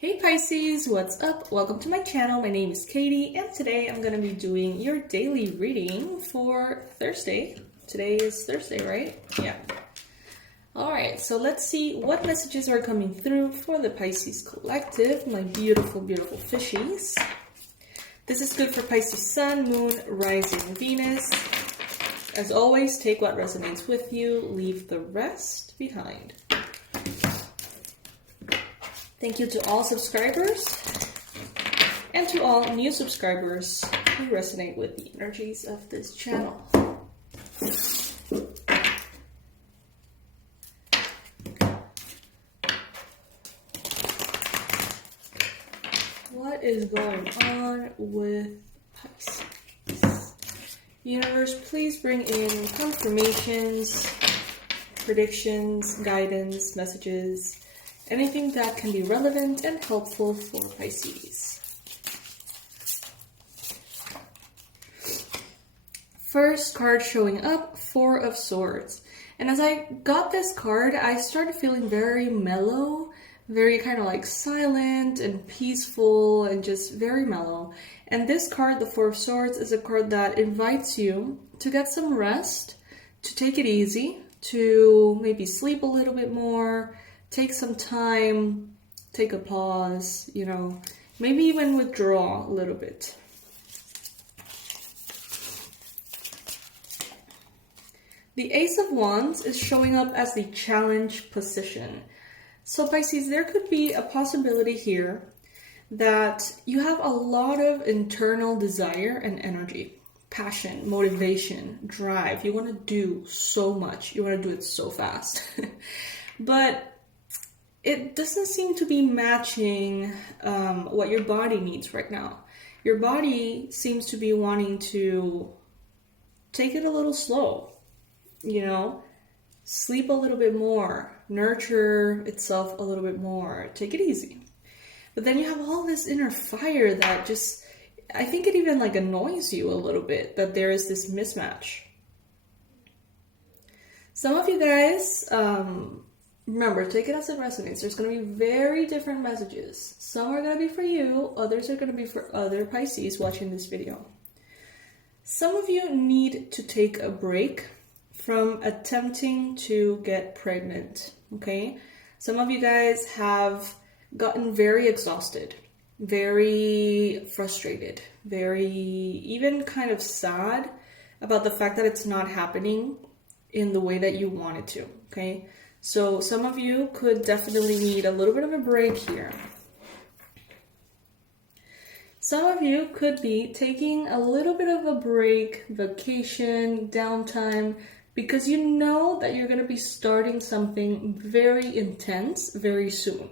Hey Pisces, what's up? Welcome to my channel. My name is Katie and today I'm going to be doing your daily reading for Thursday. Today is Thursday, right? Yeah. Alright, so let's see what messages are coming through for the Pisces collective, my beautiful, beautiful fishies. This is good for Pisces Sun, Moon, Rising, Venus. As always, take what resonates with you, leave the rest behind. Thank you to all subscribers and to all new subscribers who resonate with the energies of this channel. What is going on with Pisces? Universe, please bring in confirmations, predictions, guidance, messages, anything that can be relevant and helpful for Pisces. First card showing up, Four of Swords. And as I got this card, I started feeling very mellow, very kind of like silent and peaceful and just very mellow. And this card, the Four of Swords, is a card that invites you to get some rest, to take it easy, to maybe sleep a little bit more, take some time, take a pause, maybe even withdraw a little bit. The Ace of Wands is showing up as the challenge position. So Pisces, there could be a possibility here that you have a lot of internal desire and energy, passion, motivation, drive. You want to do so much. You want to do it so fast. But it doesn't seem to be matching what your body needs right now. Your body seems to be wanting to take it a little slow, sleep a little bit more, nurture itself a little bit more, take it easy. But then you have all this inner fire that just, I think it even annoys you a little bit that there is this mismatch. Some of you guys, remember, take it as it resonates. There's going to be very different messages. Some are going to be for you, others are going to be for other Pisces watching this video. Some of you need to take a break from attempting to get pregnant, okay? Some of you guys have gotten very exhausted, very frustrated, very even kind of sad about the fact that it's not happening in the way that you want it to, okay? So some of you could definitely need a little bit of a break here. Some of you could be taking a little bit of a break, vacation, downtime, because you know that you're going to be starting something very intense very soon.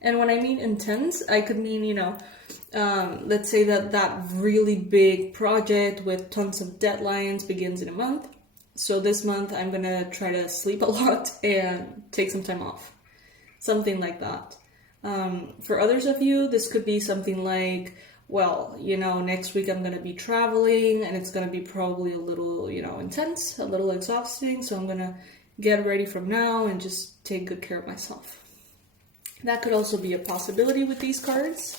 And when I mean intense, I could mean, let's say that really big project with tons of deadlines begins in a month. So this month I'm going to try to sleep a lot and take some time off. Something like that. For others of you, this could be something like, well, next week I'm going to be traveling and it's going to be probably a little, intense, a little exhausting. So I'm going to get ready from now and just take good care of myself. That could also be a possibility with these cards.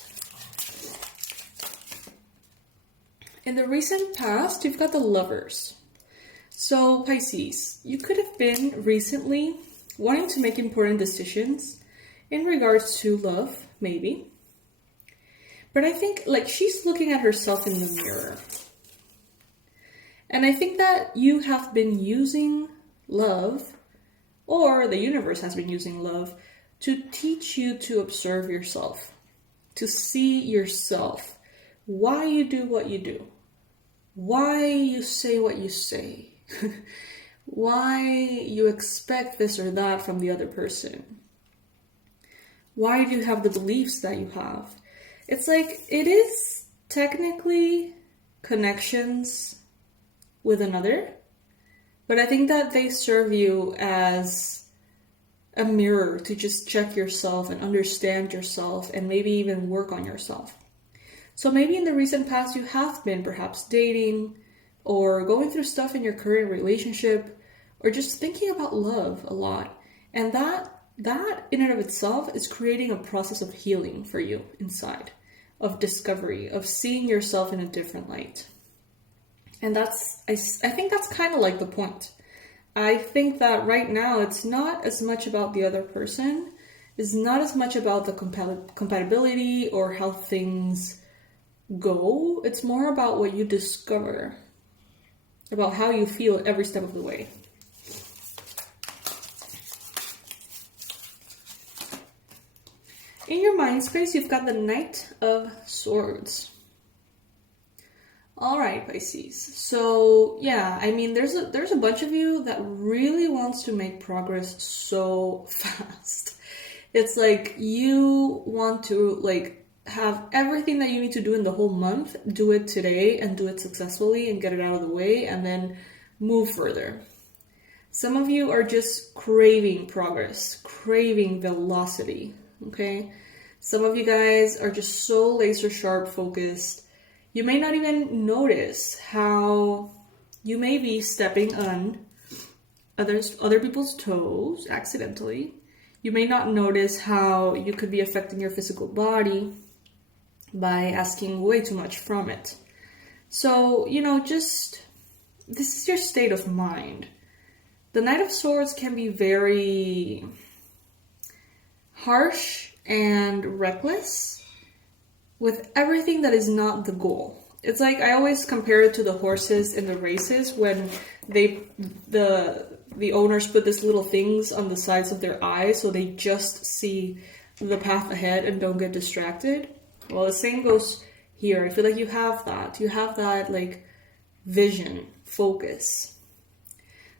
In the recent past, you've got the Lovers. So Pisces, you could have been recently wanting to make important decisions in regards to love, maybe. But I think she's looking at herself in the mirror. And I think that you have been using love, or the universe has been using love, to teach you to observe yourself, to see yourself, why you do what you do, why you say what you say. Why you expect this or that from the other person. Why do you have the beliefs that you have? It's it is technically connections with another, but I think that they serve you as a mirror to just check yourself and understand yourself and maybe even work on yourself. So maybe in the recent past you have been perhaps dating, or going through stuff in your current relationship, or just thinking about love a lot. And that that in and of itself is creating a process of healing for you inside, of discovery, of seeing yourself in a different light. And I think that's kind of like the point. I think that right now it's not as much about the other person, it's not as much about the compatibility or how things go. It's more about what you discover, about how you feel every step of the way. In your mind space, you've got the Knight of Swords. All right, Pisces. So yeah, I mean, there's a bunch of you that really wants to make progress so fast. It's like you want to like have everything that you need to do in the whole month, do it today and do it successfully and get it out of the way and then move further. Some of you are just craving progress, craving velocity. Okay, some of you guys are just so laser sharp focused. You may not even notice how you may be stepping on other people's toes accidentally. You may not notice how you could be affecting your physical body by asking way too much from it. So, this is your state of mind. The Knight of Swords can be very harsh and reckless with everything that is not the goal. It's like I always compare it to the horses in the races when the owners put these little things on the sides of their eyes so they just see the path ahead and don't get distracted. Well, the same goes here. I feel like you have that like vision, focus.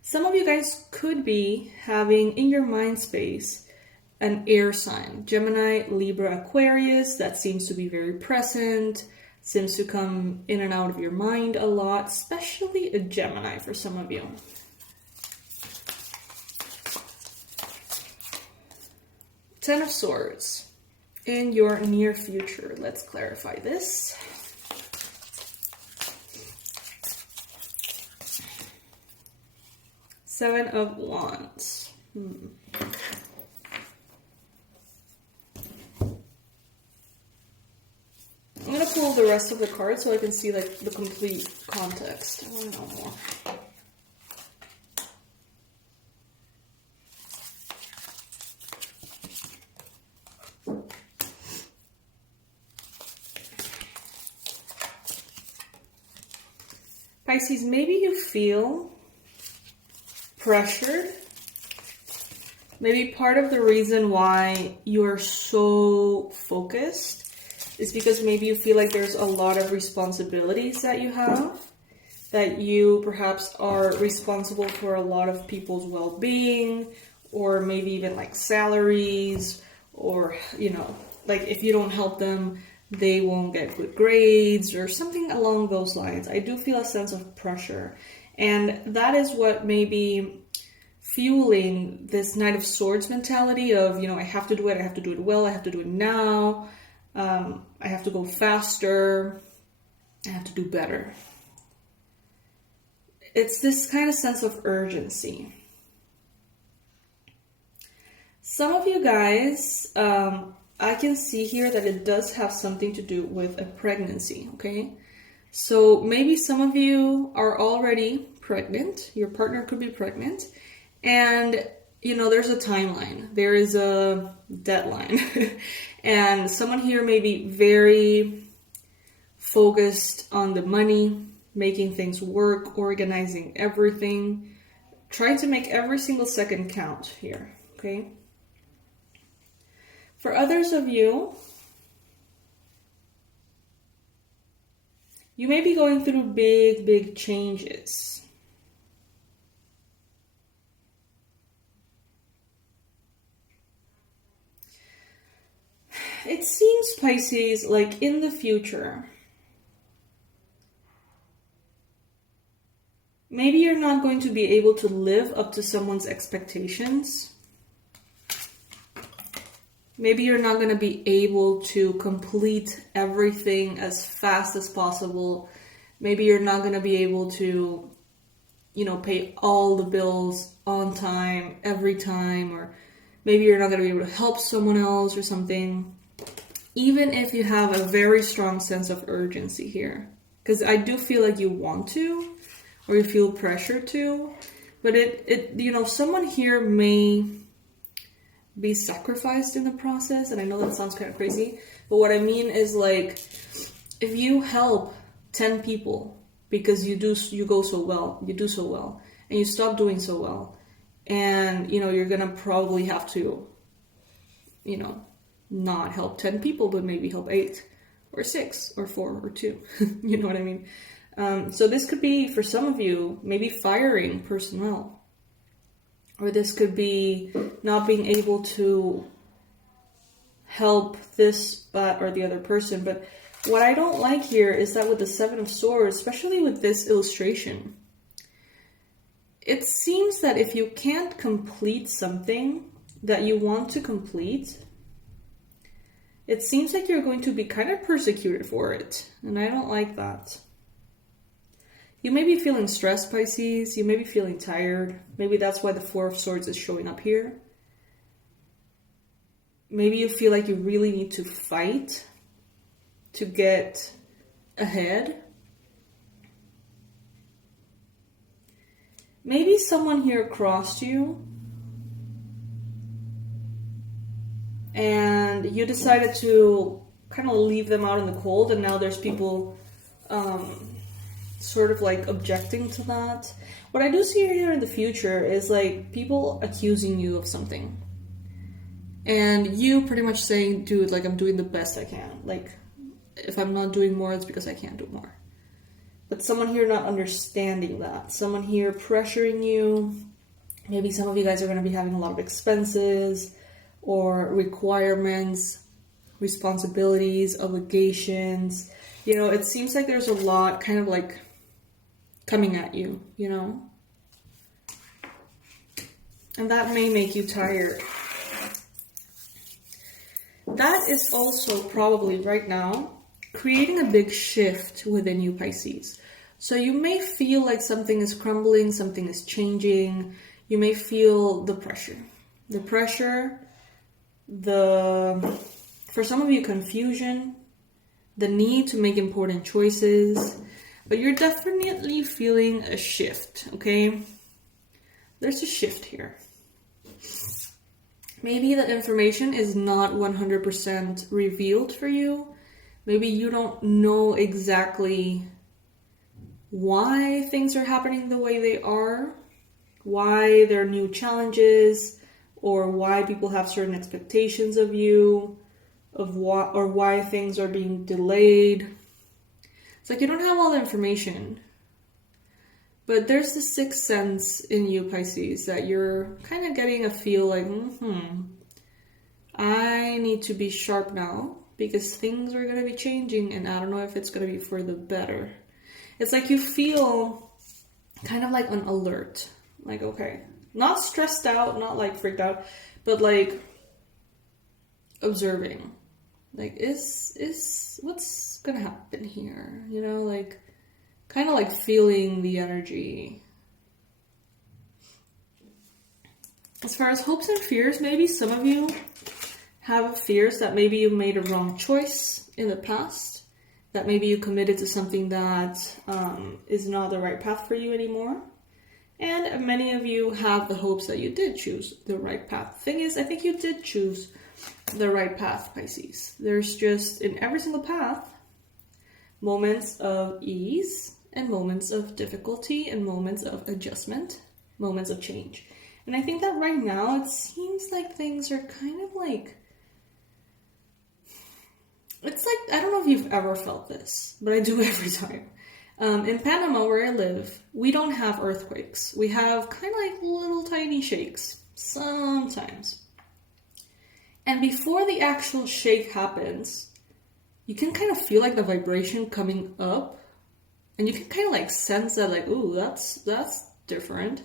Some of you guys could be having in your mind space an air sign, Gemini, Libra, Aquarius, that seems to be very present, seems to come in and out of your mind a lot, especially a Gemini for some of you. Ten of Swords in your near future. Let's clarify this. Seven of Wands. I'm going to pull the rest of the cards so I can see like the complete context. I want to know more. Pisces, maybe you feel pressured. Maybe part of the reason why you're so focused is because maybe you feel like there's a lot of responsibilities that you have, that you perhaps are responsible for a lot of people's well-being, or maybe even like salaries, or, like if you don't help them, they won't get good grades or something along those lines. I do feel a sense of pressure. And that is what may be fueling this Knight of Swords mentality of, I have to do it well, I have to do it now. I have to go faster. I have to do better. It's this kind of sense of urgency. Some of you guys, I can see here that it does have something to do with a pregnancy, okay? So maybe some of you are already pregnant. Your partner could be pregnant. And, there's a timeline. There is a deadline. And someone here may be very focused on the money, making things work, organizing everything, trying to make every single second count here, okay? For others of you, you may be going through big, big changes. It seems, Pisces, like in the future, maybe you're not going to be able to live up to someone's expectations. Maybe you're not going to be able to complete everything as fast as possible. Maybe you're not going to be able to, pay all the bills on time, every time, or Maybe you're not going to be able to help someone else or something. Even if you have a very strong sense of urgency here. Because I do feel like you want to, or you feel pressure to. But someone here may be sacrificed in the process. And I know that sounds kind of crazy. But what I mean is, like, if you help 10 people because you do so well, and you stop doing so well, and, you're going to probably have to, not help 10 people, but maybe help 8 or 6 or 4 or 2. You know what I mean? So this could be, for some of you, maybe firing personnel. Or this could be not being able to help this or the other person. But what I don't like here is that with the 7 of Swords, especially with this illustration, it seems that if you can't complete something that you want to complete, it seems like you're going to be kind of persecuted for it. And I don't like that. You may be feeling stressed, Pisces. You may be feeling tired. Maybe that's why the 4 of Swords is showing up here. Maybe you feel like you really need to fight to get ahead. Maybe someone here crossed you and you decided to kind of leave them out in the cold, and now there's people sort of like objecting to that. What I do see here in the future is like people accusing you of something. And you pretty much saying, dude, like, I'm doing the best I can. Like, if I'm not doing more, it's because I can't do more. But someone here not understanding that. Someone here pressuring you. Maybe some of you guys are going to be having a lot of expenses or requirements, responsibilities, obligations. It seems like there's a lot kind of like coming at you, And that may make you tired. That is also probably right now creating a big shift within you, Pisces. So you may feel like something is crumbling, something is changing. You may feel the pressure. For some of you, confusion, the need to make important choices. But you're definitely feeling a shift, okay? There's a shift here. Maybe that information is not 100% revealed for you. Maybe you don't know exactly why things are happening the way they are, why there are new challenges, or why people have certain expectations of you, or why things are being delayed. It's like you don't have all the information. But there's this sixth sense in you, Pisces, that you're kind of getting a feel like, I need to be sharp now because things are going to be changing and I don't know if it's going to be for the better. It's like you feel kind of like on alert. Like, okay, not stressed out, not like freaked out, but like observing. Like, is what's going to happen here? Like, kind of like feeling the energy. As far as hopes and fears, maybe some of you have fears that maybe you made a wrong choice in the past, that maybe you committed to something that is not the right path for you anymore. And many of you have the hopes that you did choose the right path. Thing is, I think you did choose the right path, Pisces. There's just, in every single path, moments of ease and moments of difficulty and moments of adjustment, moments of change. And I think that right now it seems like things are kind of like, it's like, I don't know if you've ever felt this, but I do every time. In Panama, where I live, we don't have earthquakes. We have kind of like little tiny shakes, sometimes. And before the actual shake happens, you can kind of feel like the vibration coming up. And you can kind of like sense that, like, ooh, that's different.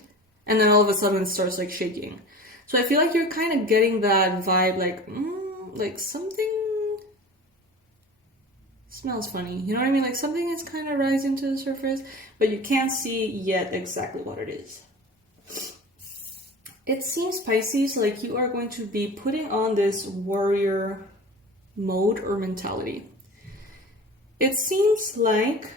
And then all of a sudden it starts like shaking. So I feel like you're kind of getting that vibe, like something smells funny. You know what I mean? Like something is kind of rising to the surface, but you can't see yet exactly what it is. it seems, Pisces, like you are going to be putting on this warrior mode or mentality. It seems like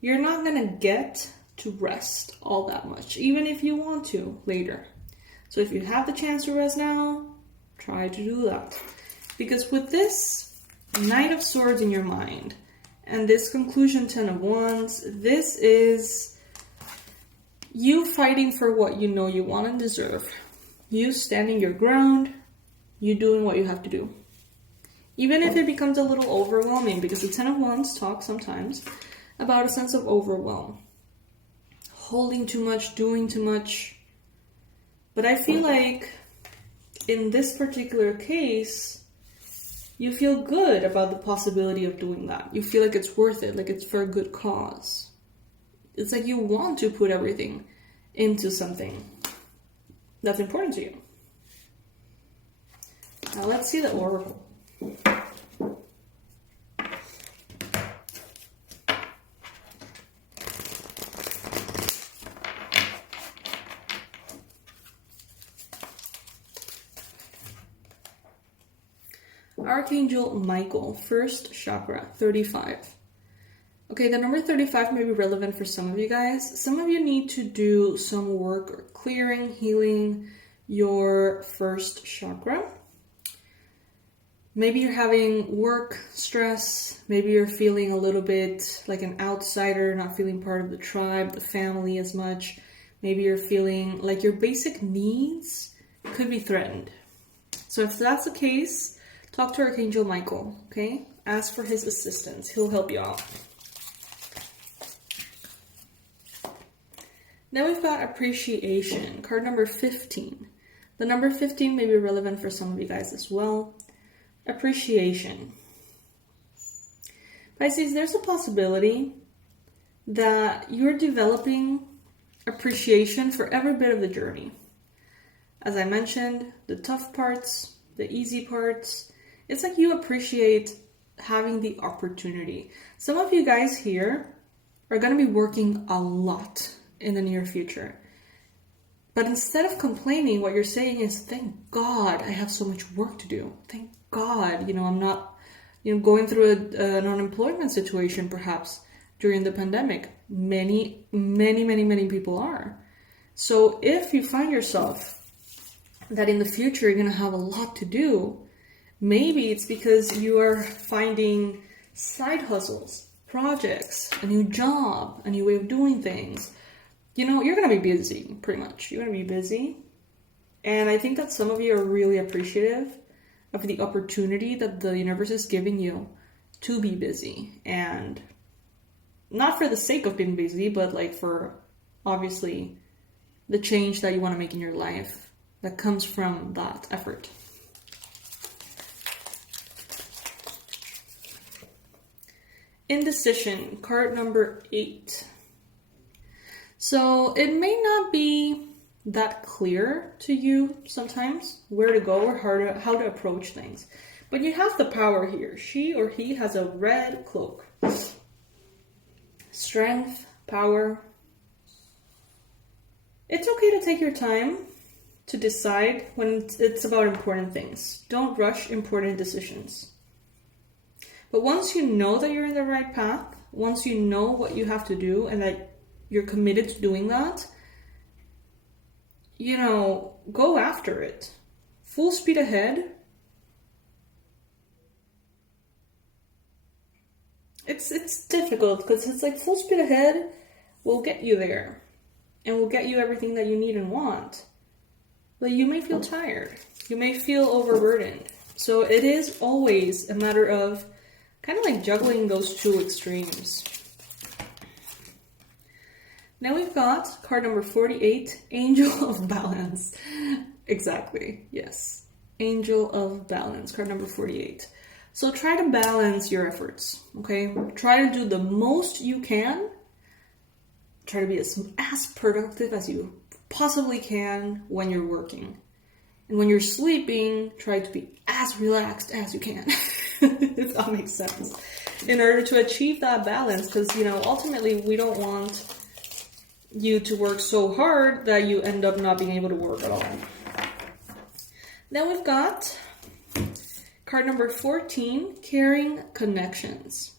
you're not going to get to rest all that much, even if you want to later. So if you have the chance to rest now, try to do that. Because with this Knight of Swords in your mind and this conclusion 10 of Wands, this is you fighting for what you know you want and deserve. You standing your ground, you doing what you have to do. Even if it becomes a little overwhelming, because the 10 of Wands talks sometimes about a sense of overwhelm. Holding too much, doing too much. But I feel like in this particular case, you feel good about the possibility of doing that. You feel like it's worth it, like it's for a good cause. It's like you want to put everything into something that's important to you. Now let's see the oracle. Archangel Michael, first chakra, 35. Okay, the number 35 may be relevant for some of you guys. Some of you need to do some work or clearing, healing your first chakra. Maybe you're having work stress. Maybe you're feeling a little bit like an outsider, not feeling part of the tribe, the family as much. Maybe you're feeling like your basic needs could be threatened. So if that's the case, talk to Archangel Michael, okay? Ask for his assistance. He'll help you out. Now we've got appreciation, card number 15. The number 15 may be relevant for some of you guys as well. Appreciation. Pisces, there's a possibility that you're developing appreciation for every bit of the journey. As I mentioned, the tough parts, the easy parts, it's like you appreciate having the opportunity. Some of you guys here are going to be working a lot in the near future. But instead of complaining, what you're saying is, thank God I have so much work to do. Thank God, I'm not, going through an unemployment situation perhaps during the pandemic. Many people are. So if you find yourself that in the future you're going to have a lot to do, maybe it's because you are finding side hustles, projects, a new job, a new way of doing things. You're going to be busy, pretty much. You're going to be busy. And I think that some of you are really appreciative of the opportunity that the universe is giving you to be busy. And not for the sake of being busy, but like for, obviously, the change that you want to make in your life that comes from that effort. Indecision, card number 8. So it may not be that clear to you sometimes where to go or how to approach things. But you have the power here. She or he has a red cloak. Strength, power. It's okay to take your time to decide when it's about important things. Don't rush important decisions. But once you know that you're in the right path, once you know what you have to do and that you're committed to doing that, go after it. Full speed ahead. It's difficult because it's like full speed ahead will get you there and will get you everything that you need and want. But you may feel tired. You may feel overburdened. So it is always a matter of kind of like juggling those two extremes. Now we've got card number 48, Angel of Balance. Exactly, yes. Angel of Balance, card number 48. So try to balance your efforts, okay? Try to do the most you can. Try to be as productive as you possibly can when you're working. And when you're sleeping, try to be as relaxed as you can, if that makes sense. In order to achieve that balance, because, ultimately we don't want you to work so hard that you end up not being able to work at all. Then we've got card number 14, caring connections.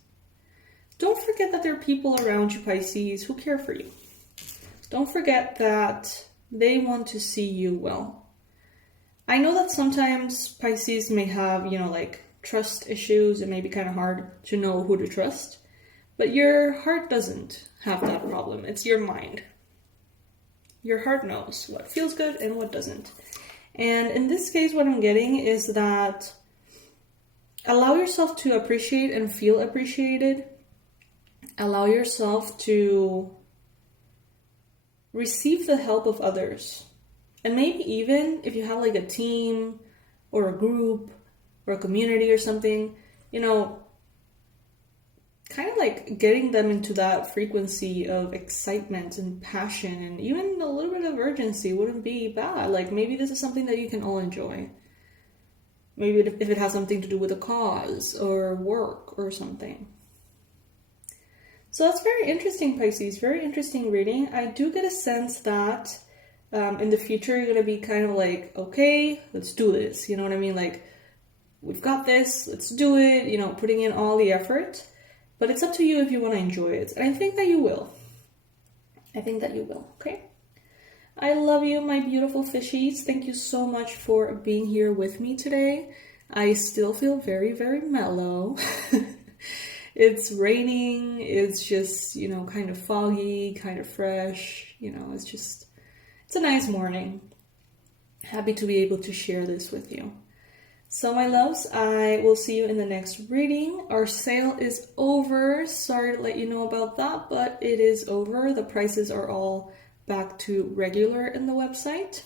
Don't forget that there are people around you, Pisces, who care for you. Don't forget that they want to see you well. I know that sometimes Pisces may have, like trust issues. It may be kind of hard to know who to trust. But your heart doesn't have that problem. It's your mind. Your heart knows what feels good and what doesn't. And in this case, what I'm getting is that allow yourself to appreciate and feel appreciated. Allow yourself to receive the help of others. And maybe even if you have like a team or a group or a community or something, kind of like getting them into that frequency of excitement and passion and even a little bit of urgency wouldn't be bad. Like maybe this is something that you can all enjoy. Maybe if it has something to do with a cause or work or something. So that's very interesting, Pisces. Very interesting reading. I do get a sense that in the future you're going to be kind of like, okay, let's do this. You know what I mean? Like, we've got this, let's do it, putting in all the effort. But it's up to you if you want to enjoy it. And I think that you will. Okay? I love you, my beautiful fishies. Thank you so much for being here with me today. I still feel very, very mellow. It's raining. It's just, kind of foggy, kind of fresh. It's a nice morning. Happy to be able to share this with you. So my loves, I will see you in the next reading. Our sale is over. Sorry to let you know about that, but it is over. The prices are all back to regular in the website.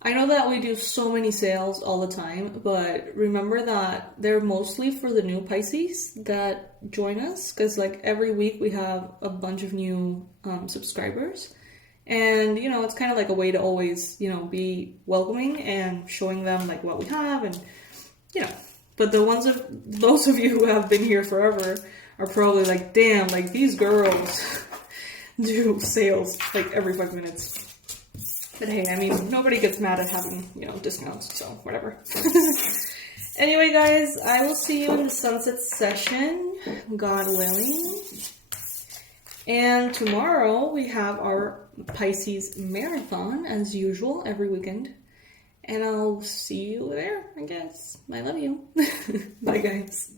I know that we do so many sales all the time, but remember that they're mostly for the new Pisces that join us, because like every week we have a bunch of new subscribers. And, it's kind of like a way to always, be welcoming and showing them like what we have and, but those of you who have been here forever are probably like, damn, like these girls do sales like every 5 minutes. But hey, I mean, nobody gets mad at having, discounts, so whatever. Anyway, guys, I will see you in the sunset session, God willing. And tomorrow we have our Pisces marathon as usual every weekend. And I'll see you there, I guess. I love you. Bye, guys.